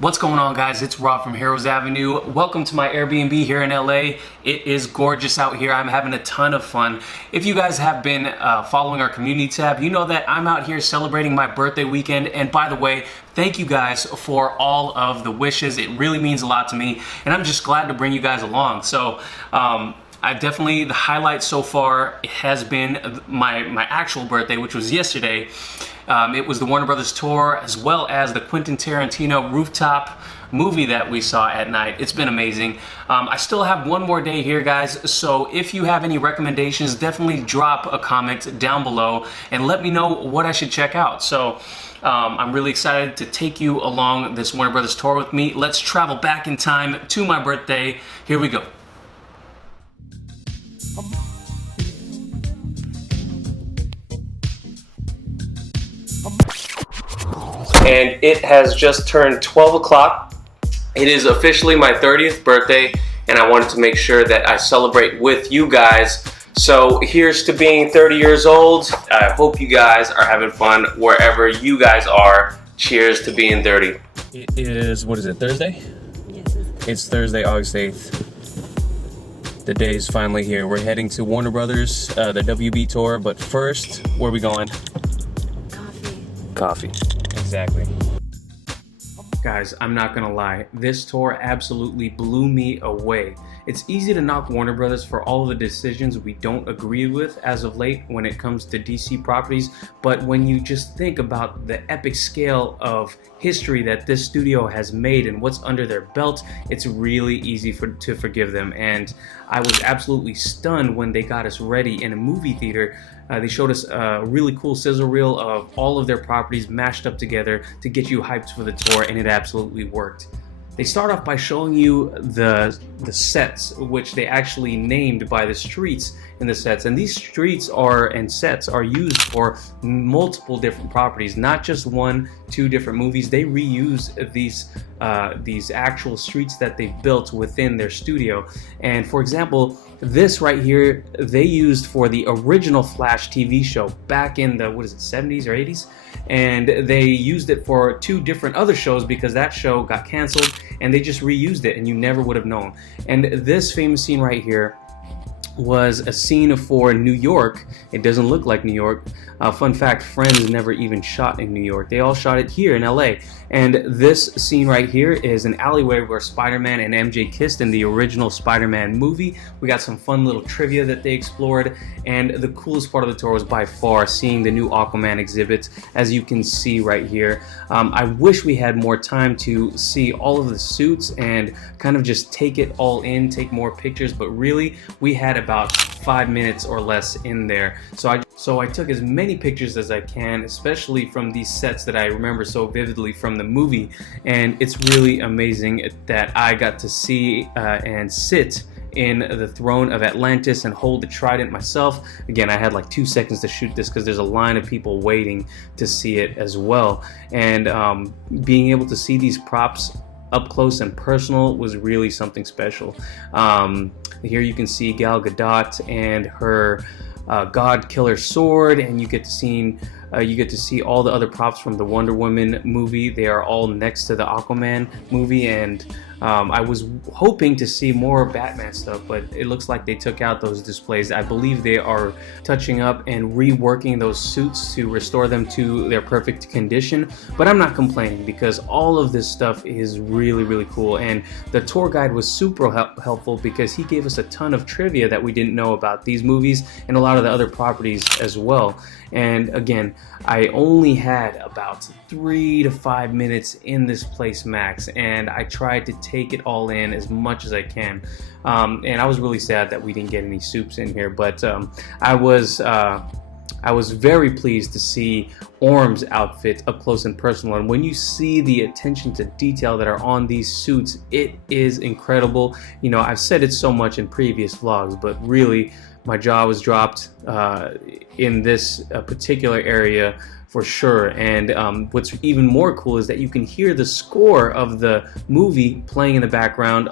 What's going on, guys? It's Rob from Heroes Avenue. Welcome to my Airbnb here in LA. It is gorgeous out here. I'm having a ton of fun. If you guys have been following our community tab, you know that I'm out here celebrating my birthday weekend. And by the way, thank you guys for all of the wishes. It really means a lot to me, and I'm just glad to bring you guys along. So the highlight so far has been my actual birthday, which was yesterday. It was the Warner Brothers tour, as well as the Quentin Tarantino rooftop movie that we saw at night. It's been amazing. I still have one more day here, guys, so if you have any recommendations, definitely drop a comment down below and let me know what I should check out. So I'm really excited to take you along this Warner Brothers tour with me. Let's travel back in time to my birthday. Here we go. And it has just turned 12 o'clock. It is officially my 30th birthday, and I wanted to make sure that I celebrate with you guys. So here's to being 30 years old. I hope you guys are having fun wherever you guys are. Cheers to being 30. It is, what is it, Thursday? Yes. It's Thursday, August 8th. The day is finally here. We're heading to Warner Brothers, the WB tour, but first, where are we going? Coffee. Exactly. Guys, I'm not gonna lie, this tour absolutely blew me away. It's easy to knock Warner Brothers for all of the decisions we don't agree with as of late when it comes to DC properties, but when you just think about the epic scale of history that this studio has made and what's under their belt, it's really easy to forgive them. And I was absolutely stunned when they got us ready in a movie theater. They showed us a really cool sizzle reel of all of their properties mashed up together to get you hyped for the tour, and it absolutely worked. They start off by showing you the sets, which they actually named by the streets in the sets. And these streets and sets are used for multiple different properties, not just one, two different movies. They reuse these actual streets that they've built within their studio. And for example, this right here, they used for the original Flash TV show back in the, 70s or 80s? And they used it for two different other shows because that show got canceled, and they just reused it and you never would have known. And this famous scene right here was a scene for New York. It doesn't look like New York. Fun fact, Friends never even shot in New York. They all shot it here in LA. And this scene right here is an alleyway where Spider-Man and MJ kissed in the original Spider-Man movie. We got some fun little trivia that they explored, and the coolest part of the tour was by far seeing the new Aquaman exhibits, as you can see right here. I wish we had more time to see all of the suits and kind of just take it all in, take more pictures, but really we had about 5 minutes or less in there. So I took as many pictures as I can, especially from these sets that I remember so vividly from the movie. And it's really amazing that I got to see and sit in the throne of Atlantis and hold the trident myself. Again, I had like 2 seconds to shoot this because there's a line of people waiting to see it as well. And being able to see these props up close and personal was really something special. Here you can see Gal Gadot and her God Killer sword, and you get to see all the other props from the Wonder Woman movie. They are all next to the Aquaman movie, and I was hoping to see more Batman stuff, but it looks like they took out those displays. I believe they are touching up and reworking those suits to restore them to their perfect condition, but I'm not complaining because all of this stuff is really, really cool. And the tour guide was super helpful because he gave us a ton of trivia that we didn't know about these movies and a lot of the other properties as well. And again, I only had about 3 to 5 minutes in this place max, and I tried to take it all in as much as I can. And I was really sad that we didn't get any soups in here, but I was very pleased to see Orm's outfit up close and personal. And when you see the attention to detail that are on these suits, it is incredible. You know, I've said it so much in previous vlogs, but really my jaw was dropped in this particular area for sure. And what's even more cool is that you can hear the score of the movie playing in the background,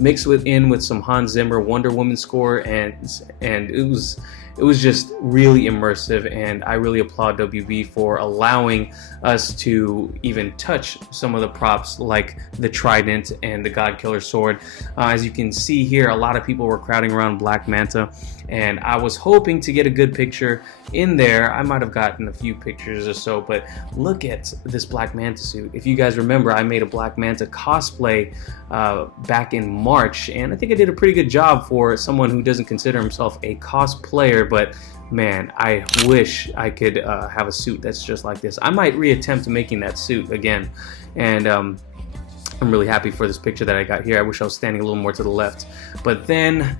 mixed with some Hans Zimmer Wonder Woman score, and it was just really immersive, and I really applaud WB for allowing us to even touch some of the props like the trident and the God Killer sword. As you can see here, a lot of people were crowding around Black Manta, and I was hoping to get a good picture in there. I might have gotten a few pictures or so, but look at this Black Manta suit. If you guys remember, I made a Black Manta cosplay back in March, and I think I did a pretty good job for someone who doesn't consider himself a cosplayer, but man, I wish I could have a suit that's just like this. I might reattempt making that suit again, and I'm really happy for this picture that I got here. I wish I was standing a little more to the left. But then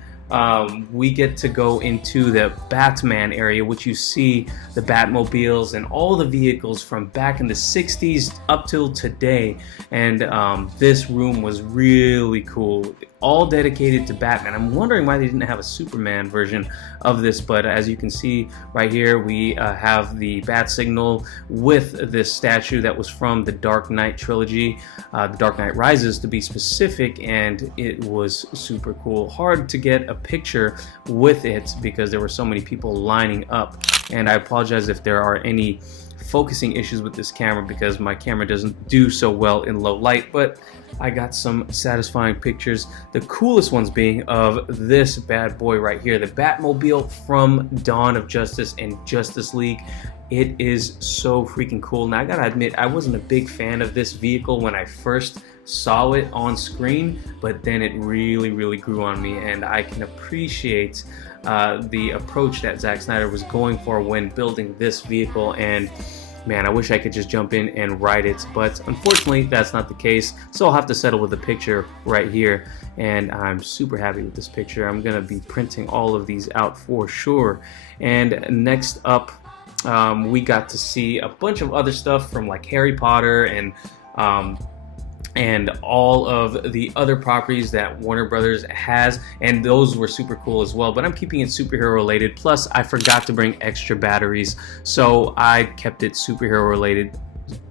we get to go into the Batman area, which you see the Batmobiles and all the vehicles from back in the 60s up till today. And this room was really cool, all dedicated to Batman. I'm wondering why they didn't have a Superman version of this, but as you can see right here, we have the Bat Signal with this statue that was from the Dark Knight trilogy, the Dark Knight Rises to be specific, and it was super cool. Hard to get a picture with it because there were so many people lining up, and I apologize if there are any focusing issues with this camera because my camera doesn't do so well in low light, but I got some satisfying pictures. The coolest ones being of this bad boy right here, the Batmobile from Dawn of Justice and Justice League. It is so freaking cool. Now I gotta admit, I wasn't a big fan of this vehicle when I first saw it on screen, but then it really grew on me, and I can appreciate the approach that Zack Snyder was going for when building this vehicle. And man, I wish I could just jump in and ride it, but unfortunately that's not the case, so I'll have to settle with the picture right here, and I'm super happy with this picture. I'm gonna be printing all of these out for sure. And next up, we got to see a bunch of other stuff from like Harry Potter and all of the other properties that Warner Brothers has, and those were super cool as well, but I'm keeping it superhero related. Plus I forgot to bring extra batteries, so I kept it superhero related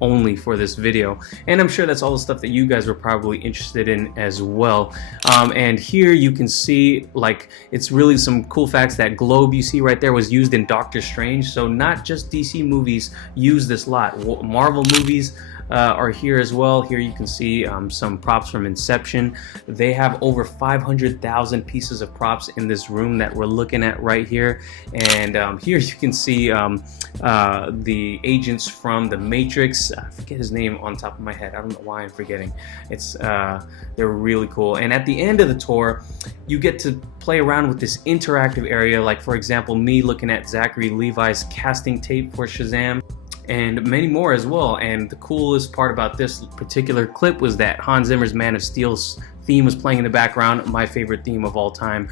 only for this video, and I'm sure that's all the stuff that you guys were probably interested in as well. And here you can see, like, it's really some cool facts. That globe you see right there was used in Doctor Strange, so not just DC movies use this lot. Marvel movies are here as well. Here you can see some props from Inception. They have over 500,000 pieces of props in this room that we're looking at right here. And here you can see the agents from the Matrix. I forget his name on top of my head. I don't know why I'm forgetting. It's they're really cool. And at the end of the tour, you get to play around with this interactive area, like for example me looking at Zachary Levi's casting tape for Shazam, and many more as well. And the coolest part about this particular clip was that Hans Zimmer's Man of Steel's theme was playing in the background, my favorite theme of all time.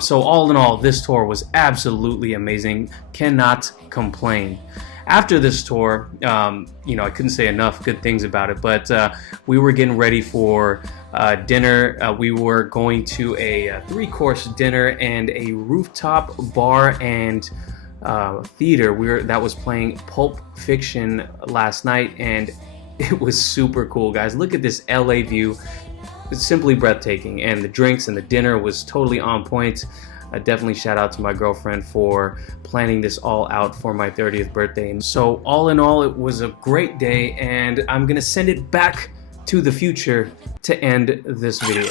So all in all, this tour was absolutely amazing. Cannot complain. After this tour, you know, I couldn't say enough good things about it, but we were getting ready for dinner. We were going to a 3-course dinner and a rooftop bar and theater that was playing Pulp Fiction last night, and it was super cool, guys. Look at this LA view. It's simply breathtaking, and the drinks and the dinner was totally on point. Definitely shout out to my girlfriend for planning this all out for my 30th birthday. And so all in all, it was a great day, and I'm gonna send it back to the future to end this video.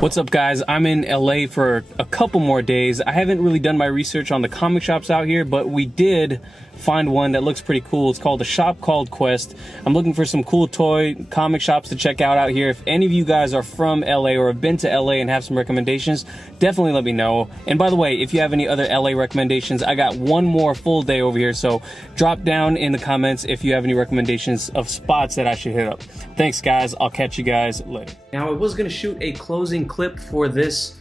What's up, guys? I'm in LA for a couple more days. I haven't really done my research on the comic shops out here, but we did find one that looks pretty cool. It's called a shop called Quest. I'm looking for some cool toy comic shops to check out here. If any of you guys are from LA or have been to LA and have some recommendations, definitely let me know. And by the way, if you have any other LA recommendations, I got one more full day over here, so drop down in the comments if you have any recommendations of spots that I should hit up. Thanks, guys. I'll catch you guys later. Now, I was going to shoot a closing clip for this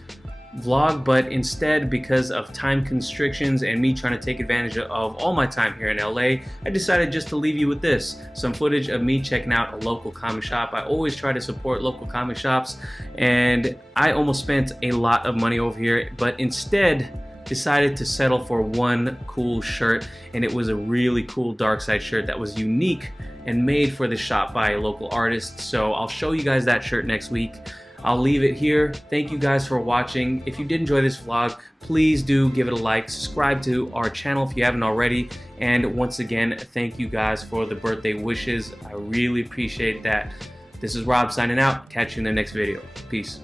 vlog, but instead, because of time constrictions and me trying to take advantage of all my time here in LA, I decided just to leave you with this, some footage of me checking out a local comic shop. I always try to support local comic shops, and I almost spent a lot of money over here, but instead decided to settle for one cool shirt, and it was a really cool Darkseid shirt that was unique and made for the shop by a local artist. So I'll show you guys that shirt next week. I'll leave it here. Thank you guys for watching. If you did enjoy this vlog, please do give it a like, subscribe to our channel if you haven't already, and once again, thank you guys for the birthday wishes. I really appreciate that. This is Rob signing out. Catch you in the next video. Peace.